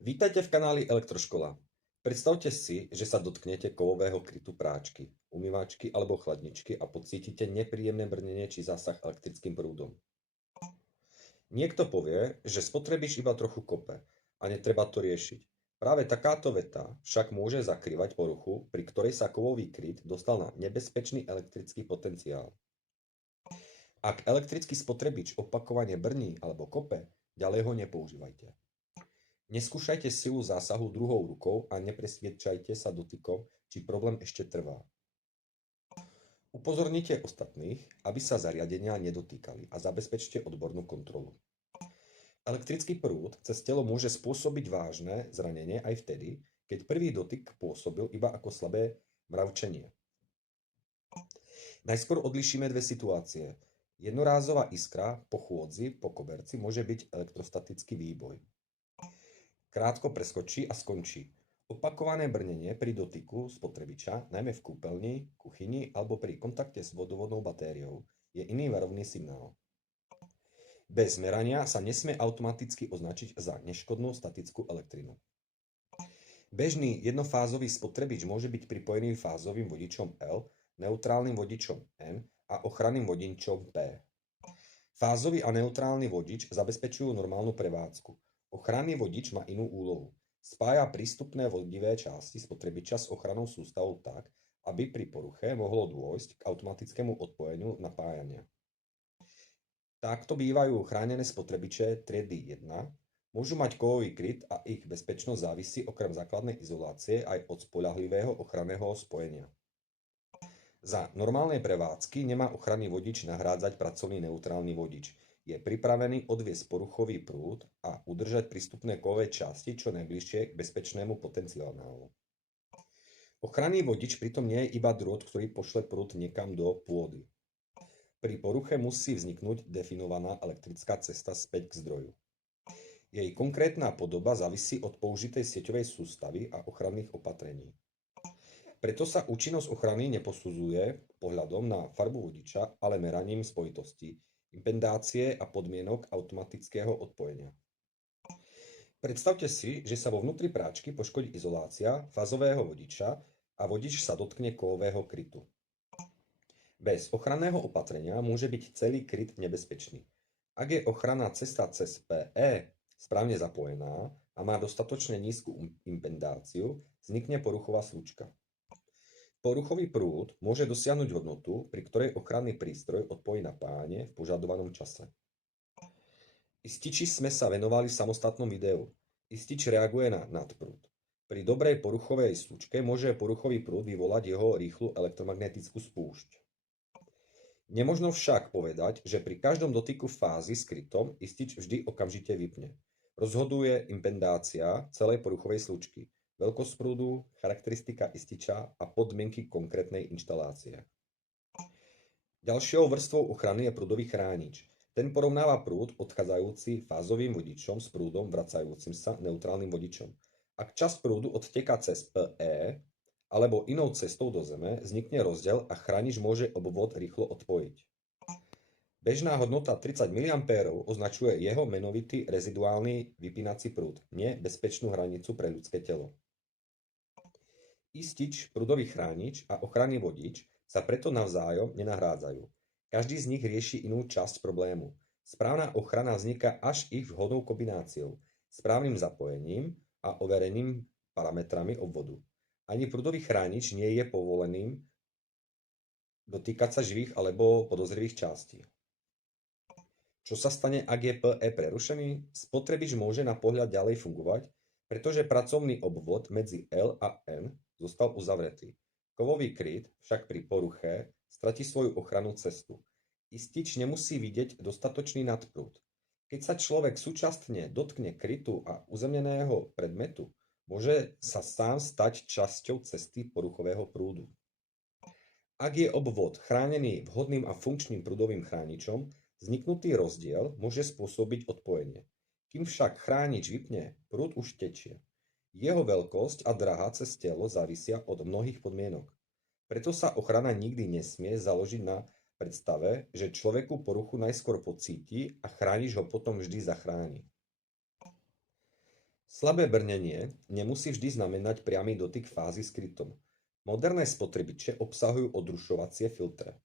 Vítajte v kanáli Elektroškola. Predstavte si, že sa dotknete kovového krytu práčky, umývačky alebo chladničky a pocítite nepríjemné brnenie či zásah elektrickým prúdom. Niekto povie, že spotrebíš iba trochu kope a netreba to riešiť. Práve takáto veta však môže zakrývať poruchu, pri ktorej sa kovový kryt dostal na nebezpečný elektrický potenciál. Ak elektrický spotrebič opakovane brní alebo kope, ďalej ho nepoužívajte. Neskúšajte silu zásahu druhou rukou a nepresviedčajte sa dotykom, či problém ešte trvá. Upozornite ostatných, aby sa zariadenia nedotýkali a zabezpečte odbornú kontrolu. Elektrický prúd cez telo môže spôsobiť vážne zranenie aj vtedy, keď prvý dotyk pôsobil iba ako slabé mravčenie. Najskôr odlišíme dve situácie. Jednorázová iskra po chôdzi po koberci môže byť elektrostatický výboj. Krátko preskočí a skončí. Opakované brnenie pri dotyku spotrebiča, najmä v kúpeľni, kuchyni alebo pri kontakte s vodovodnou batériou, je iný varovný signál. Bez merania sa nesmie automaticky označiť za neškodnú statickú elektrinu. Bežný jednofázový spotrebič môže byť pripojený fázovým vodičom L, neutrálnym vodičom N a ochranným vodičom P. Fázový a neutrálny vodič zabezpečujú normálnu prevádzku. Ochranný vodič má inú úlohu. Spája prístupné vodivé časti spotrebiča s ochrannou sústavou tak, aby pri poruche mohlo dôjsť k automatickému odpojeniu napájania. Takto bývajú chránené spotrebiče triedy 1, môžu mať kovový kryt a ich bezpečnosť závisí okrem základnej izolácie aj od spoľahlivého ochranného spojenia. Za normálnej prevádzky nemá ochranný vodič nahrádzať pracovný neutrálny vodič. Je pripravený odviesť poruchový prúd a udržať prístupné kovové časti čo najbližšie k bezpečnému potenciálu. Ochranný vodič pritom nie je iba drôt, ktorý pošle prúd niekam do pôdy. Pri poruche musí vzniknúť definovaná elektrická cesta späť k zdroju. Jej konkrétna podoba závisí od použitej sieťovej sústavy a ochranných opatrení. Preto sa účinnosť ochrany neposudzuje pohľadom na farbu vodiča, ale meraním spojitosti, impedácie a podmienok automatického odpojenia. Predstavte si, že sa vo vnútri práčky poškodí izolácia fázového vodiča a vodič sa dotkne kovového krytu. Bez ochranného opatrenia môže byť celý kryt nebezpečný. Ak je ochranná cesta cez PE správne zapojená a má dostatočne nízku impedáciu, vznikne poruchová slučka. Poruchový prúd môže dosiahnuť hodnotu, pri ktorej ochranný prístroj odpojí napájanie v požadovanom čase. Ističi sme sa venovali v samostatnom videu. Istič reaguje na nadprúd. Pri dobrej poruchovej slučke môže poruchový prúd vyvolať jeho rýchlu elektromagnetickú spúšť. Nemožno však povedať, že pri každom dotyku fázy s krytom istič vždy okamžite vypne. Rozhoduje impedácia celej poruchovej slučky, veľkosť prúdu, charakteristika ističa a podmienky konkrétnej inštalácie. Ďalšou vrstvou ochrany je prúdový chránič. Ten porovnáva prúd odchádzajúci fázovým vodičom s prúdom vracajúcim sa neutrálnym vodičom. Ak časť prúdu odteká cez PE alebo inou cestou do zeme, vznikne rozdiel a chránič môže obvod rýchlo odpojiť. Bežná hodnota 30 mA označuje jeho menovitý reziduálny vypínací prúd, nie bezpečnú hranicu pre ľudské telo. Istič, prúdový chránič a ochranný vodič sa preto navzájom nenahrádzajú. Každý z nich rieši inú časť problému. Správna ochrana vzniká až ich vhodnou kombináciou, správnym zapojením a overeným parametrami obvodu. Ani prúdový chránič nie je povoleným dotýkať sa živých alebo podozrivých častí. Čo sa stane, ak je PE prerušený? Spotrebič môže na pohľad ďalej fungovať, pretože pracovný obvod medzi L a N zostal uzavretý. Kovový kryt však pri poruche stratí svoju ochrannú cestu. Istič nemusí vidieť dostatočný nadprúd. Keď sa človek súčasne dotkne krytu a uzemneného predmetu, môže sa sám stať časťou cesty poruchového prúdu. Ak je obvod chránený vhodným a funkčným prúdovým chráničom, vzniknutý rozdiel môže spôsobiť odpojenie. Kým však chránič vypne, prúd už tečie. Jeho veľkosť a dráha cez telo závisia od mnohých podmienok. Preto sa ochrana nikdy nesmie založiť na predstave, že človeku poruchu najskôr pocíti a chránič ho potom vždy zachráni. Slabé brnenie nemusí vždy znamenať priamy dotyk fázy s krytom. Moderné spotrebiče obsahujú odrušovacie filtre.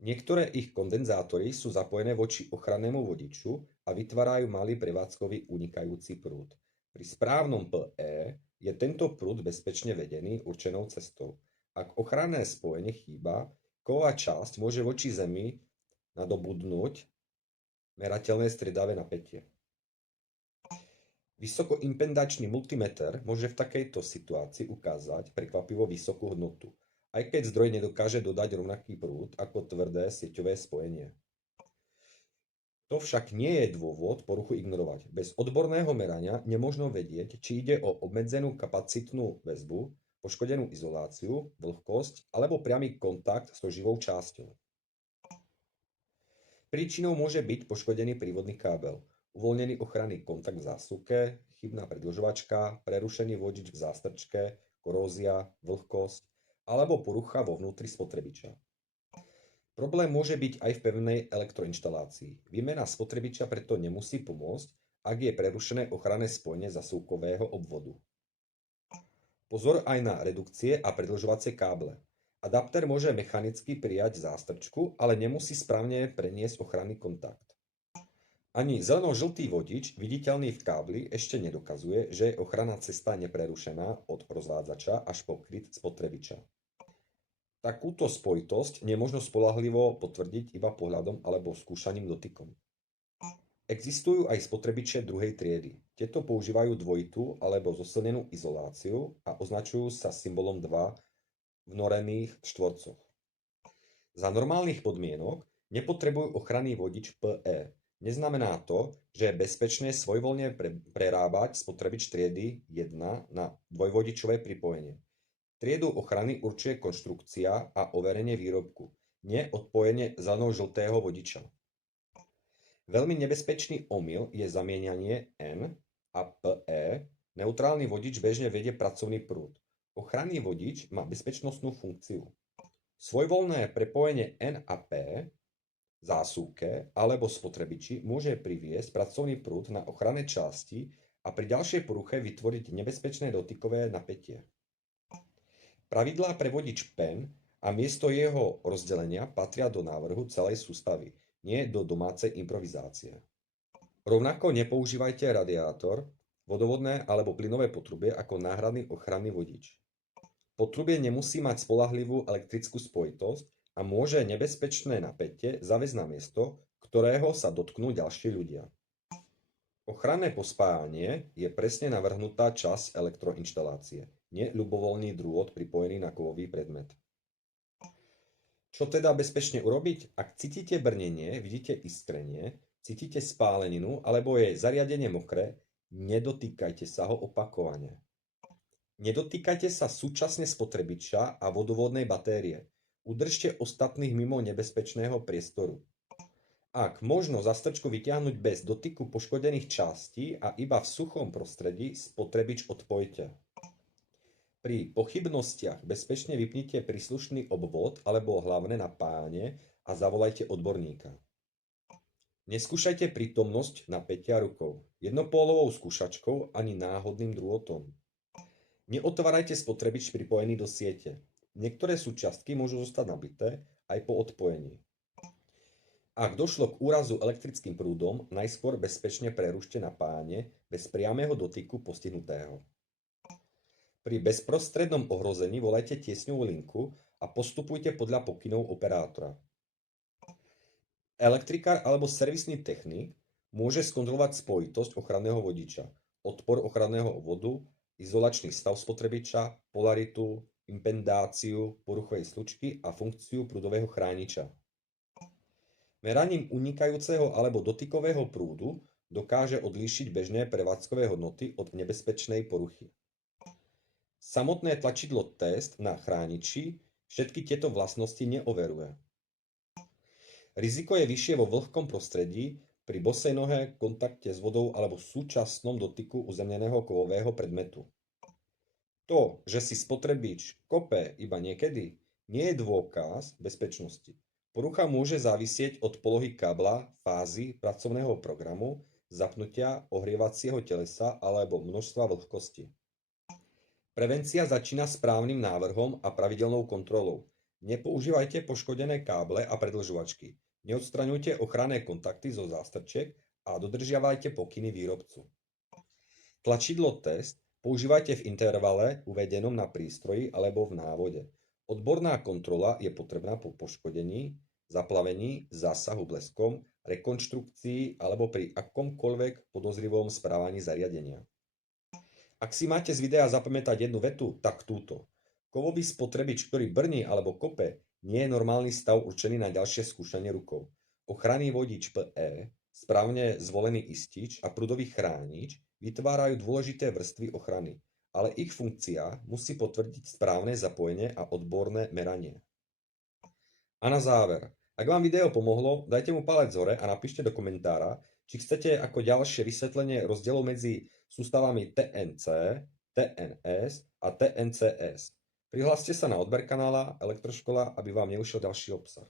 Niektoré ich kondenzátory sú zapojené voči ochrannému vodiču a vytvárajú malý prevádzkový unikajúci prúd. Pri správnom PE je tento prúd bezpečne vedený určenou cestou. Ak ochranné spojenie chýba, kovová časť môže voči Zemi nadobudnúť merateľné striedavé napätie. Vysokoimpedančný multimeter môže v takejto situácii ukázať prekvapivo vysokú hodnotu, aj keď zdroj nedokáže dodať rovnaký prúd ako tvrdé sieťové spojenie. To však nie je dôvod poruchu ignorovať. Bez odborného merania nemožno vedieť, či ide o obmedzenú kapacitnú väzbu, poškodenú izoláciu, vlhkosť alebo priamy kontakt so živou časťou. Príčinou môže byť poškodený prívodný kábel, uvoľnený ochranný kontakt v zásuvke, chybná predĺžovačka, prerušený vodič v zástrčke, korózia, vlhkosť alebo porucha vo vnútri spotrebiča. Problém môže byť aj v pevnej elektroinštalácii. Výmena spotrebiča preto nemusí pomôcť, ak je prerušené ochranné spojenie zásuvkového obvodu. Pozor aj na redukcie a predĺžovacie káble. Adapter môže mechanicky prijať zástrčku, ale nemusí správne preniesť ochranný kontakt. Ani zeleno-žltý vodič, viditeľný v kábli, ešte nedokazuje, že je ochranná cesta neprerušená od rozvádzača až po kryt spotrebiča. Takúto spojitosť nemožno spoľahlivo potvrdiť iba pohľadom alebo skúšaním dotykom. Existujú aj spotrebiče druhej triedy. Tieto používajú dvojitú alebo zosilnenú izoláciu a označujú sa symbolom 2 v norených štvorcoch. Za normálnych podmienok nepotrebujú ochranný vodič PE. Neznamená to, že je bezpečné svojvoľne prerábať spotrebič triedy 1 na dvojvodičové pripojenie. Triedu ochrany určuje konštrukcia a overenie výrobku, nie odpojenie zeleno-žltého vodiča. Veľmi nebezpečný omyl je zamieňanie N a PE. Neutrálny vodič bežne vedie pracovný prúd. Ochranný vodič má bezpečnostnú funkciu. Svojvoľné prepojenie N a P zásuvke alebo spotrebiči môže priviesť pracovný prúd na ochranné časti a pri ďalšej poruche vytvoriť nebezpečné dotykové napätie. Pravidlá pre vodič PEN a miesto jeho rozdelenia patria do návrhu celej sústavy, nie do domácej improvizácie. Rovnako nepoužívajte radiátor, vodovodné alebo plynové potrubie ako náhradný ochranný vodič. Potrubie nemusí mať spoľahlivú elektrickú spojitosť a môže nebezpečné napätie zaviesť na miesto, ktorého sa dotknú ďalší ľudia. Ochranné pospájanie je presne navrhnutá časť elektroinštalácie, nie ľubovoľný drôt pripojený na kovový predmet. Čo teda bezpečne urobiť? Ak cítite brnenie, vidíte iskrenie, cítite spáleninu alebo je zariadenie mokré, nedotýkajte sa ho opakovane. Nedotýkajte sa súčasne spotrebiča a vodovodnej batérie. Udržte ostatných mimo nebezpečného priestoru. Ak možno zástrčku vytiahnuť bez dotyku poškodených častí a iba v suchom prostredí, spotrebič odpojte. Pri pochybnostiach bezpečne vypnite príslušný obvod alebo hlavné napájanie a zavolajte odborníka. Neskúšajte prítomnosť napätia rukou, jednopólovou skúšačkou ani náhodným drôtom. Neotvárajte spotrebič pripojený do siete. Niektoré súčiastky môžu zostať nabité aj po odpojení. Ak došlo k úrazu elektrickým prúdom, najskôr bezpečne prerušte napájanie bez priamého dotyku postihnutého. Pri bezprostrednom ohrození volajte tiesňovú linku a postupujte podľa pokynov operátora. Elektrikár alebo servisný technik môže skontrolovať spojitosť ochranného vodiča, odpor ochranného obvodu, izolačný stav spotrebiča, polaritu, impedáciu poruchovej slučky a funkciu prúdového chrániča. Meraním unikajúceho alebo dotykového prúdu dokáže odlíšiť bežné prevádzkové hodnoty od nebezpečnej poruchy. Samotné tlačidlo test na chrániči všetky tieto vlastnosti neoveruje. Riziko je vyššie vo vlhkom prostredí, pri bosej nohe, kontakte s vodou alebo súčasnom dotyku uzemneného kovového predmetu. To, že si spotrebič kope iba niekedy, nie je dôkaz bezpečnosti. Porucha môže závisieť od polohy kábla, fázy pracovného programu, zapnutia, ohrievacieho telesa alebo množstva vlhkosti. Prevencia začína správnym návrhom a pravidelnou kontrolou. Nepoužívajte poškodené káble a predĺžovačky. Neodstraňujte ochranné kontakty zo zástrčiek a dodržiavajte pokyny výrobcu. Tlačidlo test používajte v intervale uvedenom na prístroji alebo v návode. Odborná kontrola je potrebná po poškodení, zaplavení, zásahu bleskom, rekonštrukcii alebo pri akomkoľvek podozrivom správaní zariadenia. Ak si máte z videa zapamätať jednu vetu, tak túto. Kovový spotrebič, ktorý brní alebo kope, nie je normálny stav určený na ďalšie skúšanie rukou. Ochranný vodič PE, správne zvolený istič a prúdový chránič vytvárajú dôležité vrstvy ochrany, ale ich funkcia musí potvrdiť správne zapojenie a odborné meranie. A na záver, ak vám video pomohlo, dajte mu palec hore a napíšte do komentára, či chcete ako ďalšie vysvetlenie rozdielov medzi sústavami TNC, TNS a TNCS. Prihláste sa na odber kanála Elektroškola, aby vám neušiel ďalší obsah.